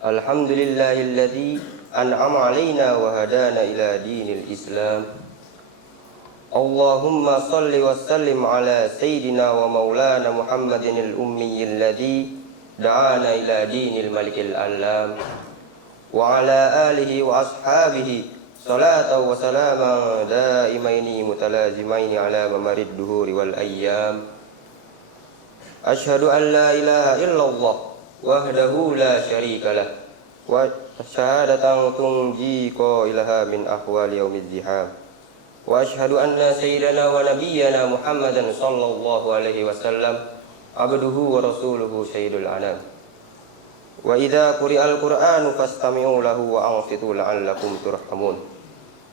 Alhamdulillahilladzi an'ama alaina wa hadana ila dinil Islam. Allahumma salli wa sallim ala sayyidina wa maulana Muhammadin al-ummiyil ladzi da'ana ila dinil malikil alam wa ala alihi wa ashabihi salatan wa salaman daimaini mutalazimaini ala mamarid duhuri wal ayyam. Ashhadu an la ilaha illallah wahdahu la syarika lah wa syahadatan tunji qailaha min ahwali yaumid ziham wa ashhadu anna sayyidana wa nabiyyana Muhammadan sallallahu alaihi wasallam abduhu wa rasuluhu sayyidul anam. Wa idza quri'al qur'anu fastami'u lahu wa ansitu la'allakum turhamun.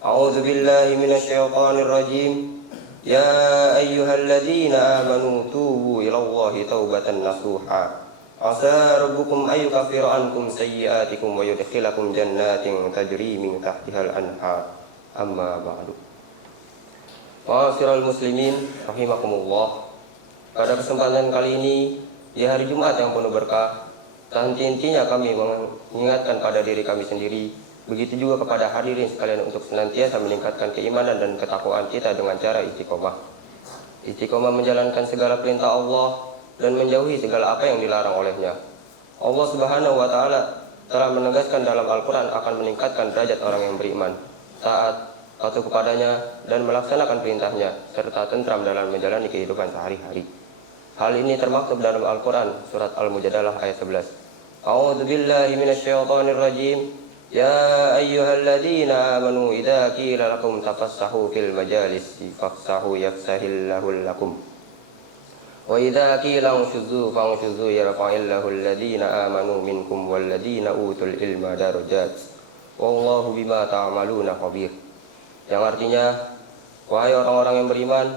A'udzu billahi minasy syaithanir rajim. Ya ayyuhalladzina amanu tubu ilallahi taubatan nasuha. Asa rabbukum ayyukaffira ankum sayyi'atikum wa yudkhilakum jannatin tajri min tahtihal anhar. Amma ba'du. Ma'asyiral muslimin rahimakumullah. Pada kesempatan kali ini di hari Jumat yang penuh berkah, tak henti-hentinya kami mengingatkan pada diri kami sendiri, begitu juga kepada hadirin sekalian untuk senantiasa meningkatkan keimanan dan ketakwaan kita dengan cara istiqomah. Istiqomah menjalankan segala perintah Allah dan menjauhi segala apa yang dilarang olehnya. Allah Subhanahu wa taala telah menegaskan dalam Al-Qur'an akan meningkatkan derajat orang yang beriman, taat, patuh kepadanya dan melaksanakan perintahnya serta tentram dalam menjalani kehidupan sehari-hari. Hal ini termaktub dalam Al-Qur'an surat Al-Mujadalah ayat 11. A'udzu billahi minasyaitonir rajim. Ya ayyuhalladzina amanu idza qila lakum tafassahu fil majalisi fafsahu yafsahillahu lakum. Wa idza qila unshuzu fa'unshuzu yarfa'illahu alladhina amanu minkum walladhina utul ilma darajat. Wallahu bima ta'maluna khabir. Yang artinya, wahai orang-orang yang beriman,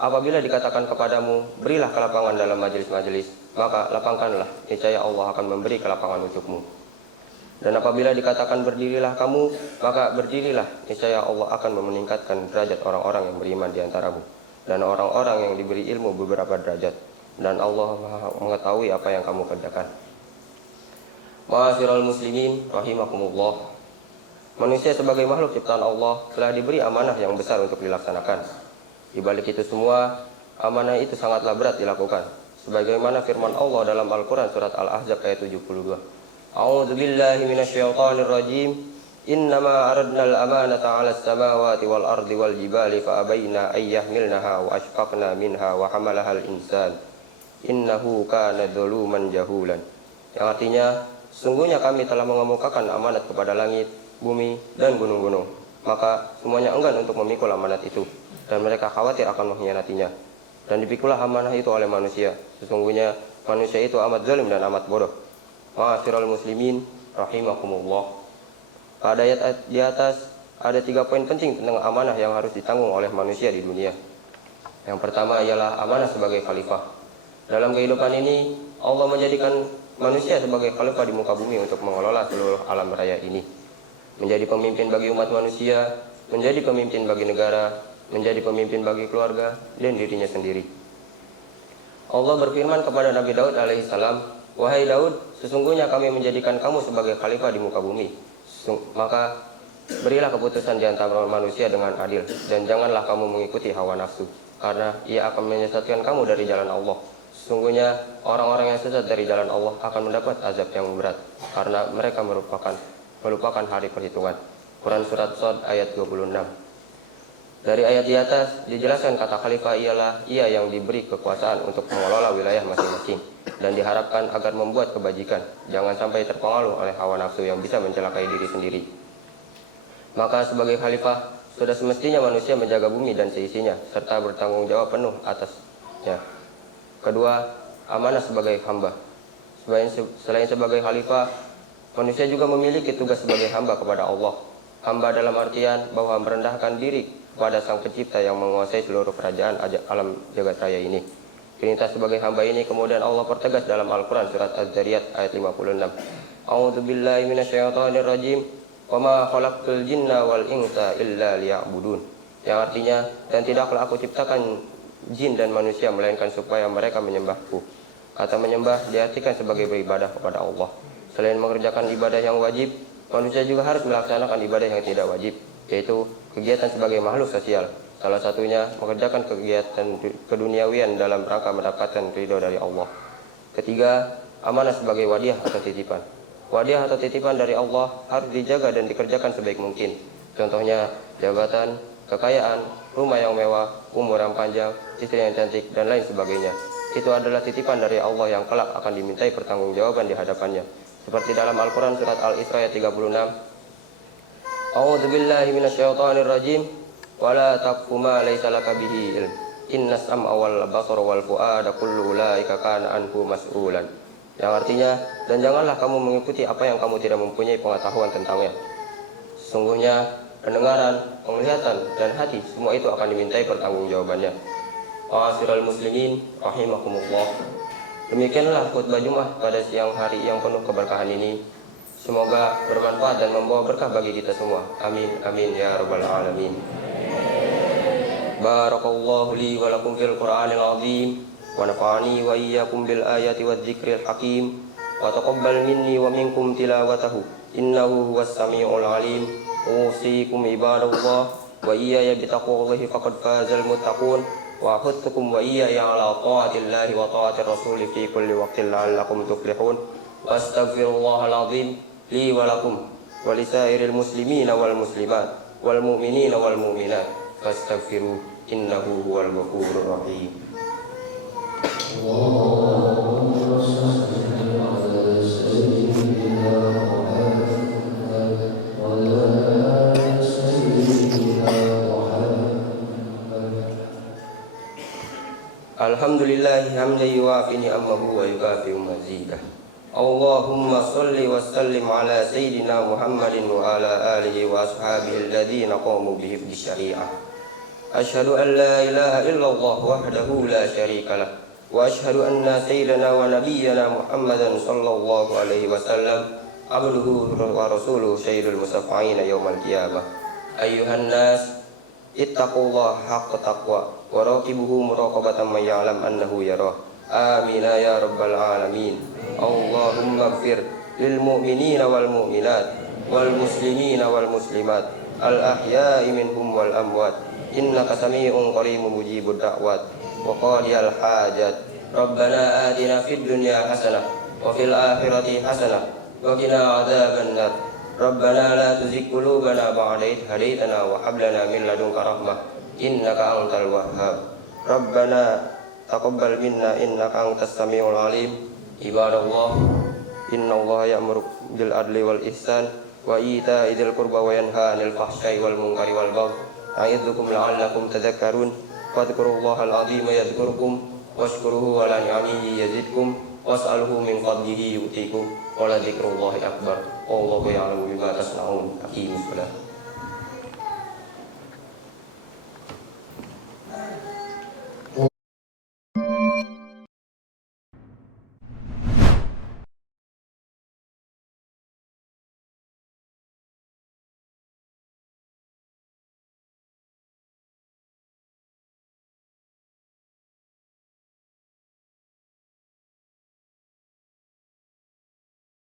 apabila dikatakan kepadamu, berilah kelapangan dalam majelis-majelis, maka lapangkanlah, niscaya Allah akan memberi kelapangan untukmu. Dan apabila dikatakan berdirilah kamu, maka berdirilah, niscaya Allah akan meningkatkan derajat orang-orang yang beriman di antaramu dan orang-orang yang diberi ilmu beberapa derajat, dan Allah mengetahui apa yang kamu kerjakan. Ma'asyiral muslimin rahimakumullah. Manusia sebagai makhluk ciptaan Allah telah diberi amanah yang besar untuk dilaksanakan. Di balik itu semua, amanah itu sangatlah berat dilakukan, sebagaimana firman Allah dalam Al-Qur'an surat Al-Ahzab ayat 72. A'udzu billahi minasyaitonir rajim. Innama aradnal amanata 'alas samawati wal ardi wal jibali fa abaina ay yahmilnaha wa ashfaqna minha wa hamalahal insan innahu kana dzaluman jahulan. Yang artinya, sungguhnya kami telah mengemukakan amanat kepada langit, bumi dan gunung-gunung, maka semuanya enggan untuk memikul amanat itu dan mereka khawatir akan mengkhianatinya. Dan dipikulah amanah itu oleh manusia. Sesungguhnya manusia itu amat zalim dan amat bodoh. Ma'asyiral muslimin rahimakumullah. Pada ayat di atas ada 3 poin penting tentang amanah yang harus ditanggung oleh manusia di dunia. Yang pertama ialah amanah sebagai khalifah. Dalam kehidupan ini, Allah menjadikan manusia sebagai khalifah di muka bumi untuk mengelola seluruh alam raya ini. Menjadi pemimpin bagi umat manusia, menjadi pemimpin bagi negara, menjadi pemimpin bagi keluarga dan dirinya sendiri. Allah berfirman kepada Nabi Daud alaihissalam, "Wahai Daud, sesungguhnya kami menjadikan kamu sebagai khalifah di muka bumi. Maka berilah keputusan di antara manusia dengan adil, dan janganlah kamu mengikuti hawa nafsu, karena ia akan menyesatkan kamu dari jalan Allah. Sesungguhnya orang-orang yang sesat dari jalan Allah akan mendapat azab yang berat, karena mereka melupakan hari perhitungan." Quran surat Shad ayat 26. Dari ayat di atas dijelaskan kata khalifah ialah ia yang diberi kekuasaan untuk mengelola wilayah masing-masing dan diharapkan agar membuat kebajikan, jangan sampai terpengaruh oleh hawa nafsu yang bisa mencelakai diri sendiri. Maka sebagai khalifah, sudah semestinya manusia menjaga bumi dan seisinya serta bertanggung jawab penuh atasnya. Kedua, amanah sebagai hamba. Selain sebagai khalifah, manusia juga memiliki tugas sebagai hamba kepada Allah. Hamba dalam artian bahwa merendahkan diri kepada Sang Pencipta yang menguasai seluruh kerajaan alam jagat raya ini. Perintah sebagai hamba ini kemudian Allah pertegas dalam Al-Quran surat Az-Zariyat ayat 56. A'udzu billahi minasyaitonir rajim. Wa ma khalaqtul jinna wal insa illa liya'budun. Yang artinya, dan tidaklah aku ciptakan jin dan manusia melainkan supaya mereka menyembahku. Kata menyembah diartikan sebagai beribadah kepada Allah. Selain mengerjakan ibadah yang wajib, manusia juga harus melaksanakan ibadah yang tidak wajib, yaitu kegiatan sebagai makhluk sosial. Salah satunya mengerjakan kegiatan keduniawian dalam rangka mendapatkan ridho dari Allah. Ketiga, amanah sebagai wadiah atau titipan. Wadiah atau titipan dari Allah harus dijaga dan dikerjakan sebaik mungkin. Contohnya, jabatan, kekayaan, rumah yang mewah, umur yang panjang, istri yang cantik, dan lain sebagainya. Itu adalah titipan dari Allah yang kelak akan dimintai pertanggungjawaban di hadapannya. Seperti dalam Al-Quran surat Al-Isra ayat 36. A'udzubillahi minasyaitonirrajim. Wala taqfu ma laysa laka bihi ilm. Innas sam'a wal basara wal fu'ada kullu ulaika kana anhu mas'ulan. Yang artinya, dan janganlah kamu mengikuti apa yang kamu tidak mempunyai pengetahuan tentangnya. Sesungguhnya pendengaran, penglihatan, dan hati semua itu akan dimintai pertanggungjawabannya. Ma'asyiral muslimin rahimakumullah. Demikianlah khutbah Jumat pada siang hari yang penuh keberkahan ini. Semoga bermanfaat dan membawa berkah bagi kita semua. Amin amin ya rabbal alamin. Barakallahu li wa lakum fil Qur'anil azim wa nafa'ani wa iyyakum bil ayati wadh dzikril hakim wa taqabbal minni wa minkum tilawatahu innahu huwas samiul alim. Usikum ibadallah wa iyaya bitaqwallahi faqad fazal muttaqun wa akhudtukum wa iyaya ala ta'atillahi wa ta'atir rasuli fi kulli waqtin la'allakum tuflihun. Wastaghfirullahal azim li wa lakum wa lisairil muslimina wal muslimat wal mu'minina wal mu'minat fastaghfiru innahu huwal ghafurur rahim. Allahumma shalli ala sayyidina Muhammad wa ala sayyidina Muhammad. Alhamdulillahi hamdan yuwafi ni'amahu wa yukafi mazidah. Allahumma salli wa sallim ala sayyidina Muhammadin wa ala alihi wa ashabihi alladhina qamu bihifdhi syari'ah. Ashhadu an la ilaha illallah wahdahu la syarika lah wa ashhadu anna sayyidana wa nabiyyana Muhammadan sallallahu alaihi wasallam abduhu wa rasuluhu sayyidul musaffa'ina yaumal qiyamah. Ayyuhan nas ittaqullaha haqqa taqwa wa raqibuhu muraqabatan man ya'lam annahu yarah. Amin ya rabbal alamin. Allahumma ighfir lil mu'minina wal mu'minat wal muslimina wal muslimat al ahya'i minhum wal amwat innaka sami'un qaribun mujibud da'wat wa qadiyal hajat. Rabbana atina fid dunya hasanah wa fil akhirati hasanah wa qina adzaban nar. Rabbana la tuzigh qulubana ba'da idh hadaytana wa hab lana min ladunka rahmah innaka antal wahhab. Rabbana taqabbal minna innaka antas samiul alim. Ibadallah, innallaha ya'muru bil adli wal ihsan wa ita'i dzil qurba wa yanha 'anil fahsya'i wal munkari wal baghi. A'idzukum la'allakum tadhakkarun. Fadhkurullahal 'azima yadhkurkum washkuruhu 'ala ni'amihi yazidkum was'aluhu min fadlihi yu'tikum wa la dzikrullahi akbar. Wallahu ya'lamu bima tasna'un. Aqimus shalah.